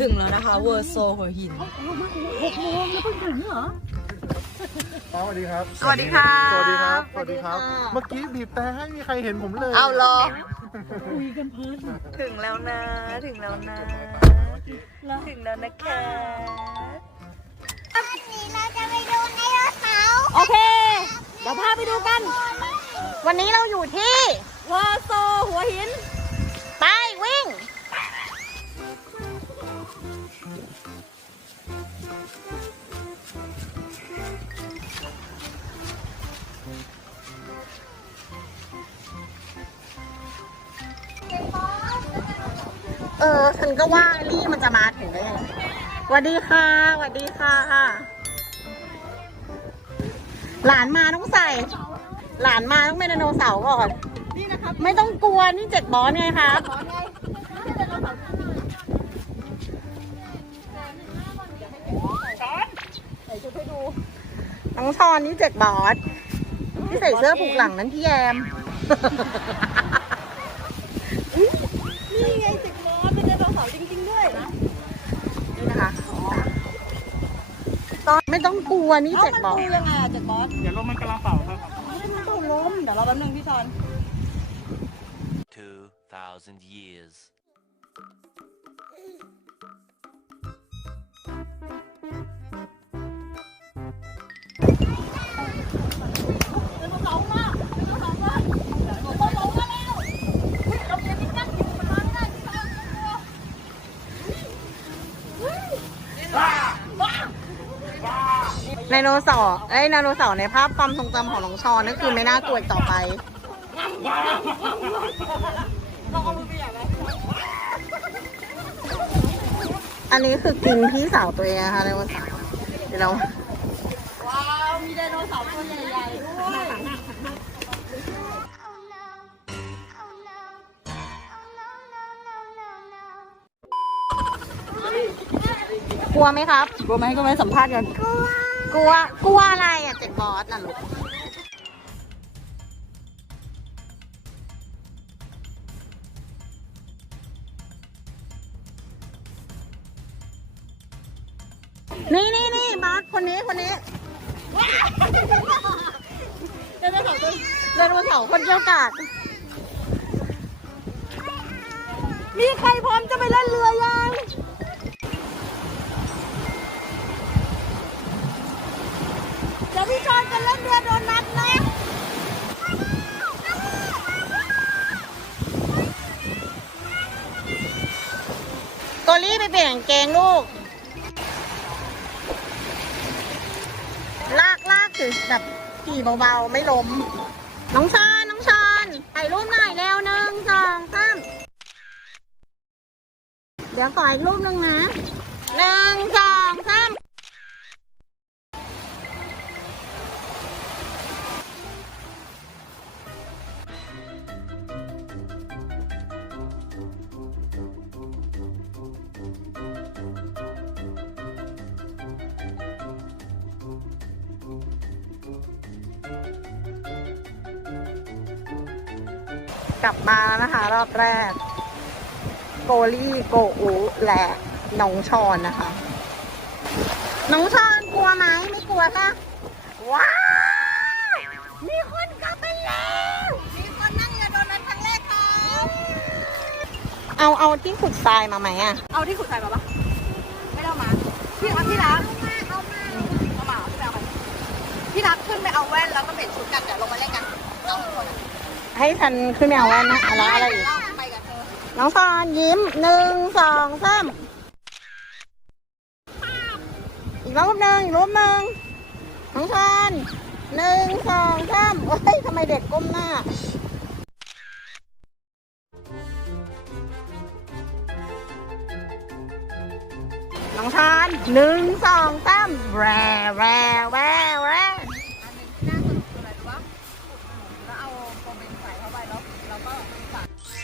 ถึงแล้วนะคะ เวอร์โซหัวหินหกโมงแล้วเพิ่งถึงเหรอป้าสวัสดีครับสวัสดีค่ะสวัสดีครับ สวัสดีครับ สวัสดีค่ะเมื่อกี้บีบแต่ให้มีใครเห็นผมเลย เอารอคุยกันเพลินถึงแล้วนะ ถึงแล้วนะ ถึงแล้วนะคะวันนี้เราจะไปดูไดโนเสาร์โอเค เดี๋ยวพาไปดูกัน วันนี้เราอยู่ที่วอโซหัวหิน เออ ฉันก็ว่าลี่มันจะมาถึงได้ยังไงสวัสดีค่ะสวัสดีค่ะ หลานมาต้องใส่ หลานมาต้องเป็นไดโนเสาร์ก่อน นี่นะครับ ไม่ต้องกลัว นี่เจ็ดบอสไงครับขอไงนี่เป็นเราสองใส่ชุดให้ดู น้องชอนนี่เจ็ดบอสที่ใส่เสื้อผูกหลังนั้นพี่แยม นี่ไงสิบล้อเป็นไดโนเสาร์จริง ๆ ด้วยนะนี่นะคะ ตอนไม่ต้องกลัวนี่เอ้าเจ็ดมันบอสดูยังไงอะเจ็ดบอสเดี๋ยวลมมันกำลังเป่าครับ ไม่มันต้องล้มเดี๋ยวเราแป๊บนึงพี่ชอน 2,000 years. ไดโนเสาร์ไอ้ยไดโนเสาร์ในภาพความทรงจำของน้องชอนนั่นคือไม่น่ากลัวอีกต่อไป อันนี้คือกินพี่สาวตัวเองนะคะไดโนเสาร์เดี๋ยวเราว้าว มีไดโนเสาร์ตัวใหญ่ๆด้วย กลัวไหมครับ กลัวไหมก็ไม่สัมภาษณ์กัน กลัว กลัวอะไรอะเจ็ดบอสน่ะลูกนี่นี่นี่บอสคนนี้คนนี้ไดโนเสาร์ตัวไดโนเสาคนเกี่ยวกาดมีใครพร้อมจะไปเล่นเรือ ยวพี่ชอนจะเล่นเรือโดนัทนะโกลี่ไปเปลี่ยนกางเกงลูก ลากลากถือแบบขี่เบาๆ ไม่ล้ม น้องชอนน้องชอนถ่ายรูปหน่อยเร็วหนึ่งสองสามเดี๋ยวขออีกรูปหนึ่งนะหนึ่งสองสาม กลับมาแล้วนะคะ รอบแรก โกลี่โกอูและน้องชอนนะคะ น้องชอนกลัวไหมไม่กลัวค่ะว้าวมีคนกลับไปแล้ว มีคนนั่งเรือโดนัทครั้งแรกครับเอาเอาที่ขุดทรายมาไหมอะเอาที่ขุดใส่มาปะไม่ได้เอามาพี่เอาที่รักเอามาเอามาพี่ไปเอาไปพี่รักขึ้นไปเอาแว่นแล้วก็เปลี่ยนชุดกันเดี๋ยวลงมาเล่นกันน้องทุกคน ให้ฉันขึ้นไปเอาแว่นะอะไรอะไรอีกน้องชอนยิ้มหนึ่งสองสามอีกรอบหนึ่งอีกรอบหนึ่งน้องชอนหนึ่งสองสามโอ้ยทำไมเด็กก้มหน้าน้องชอนหนึ่งสองสามแร่แร่แร่แร่ 吧。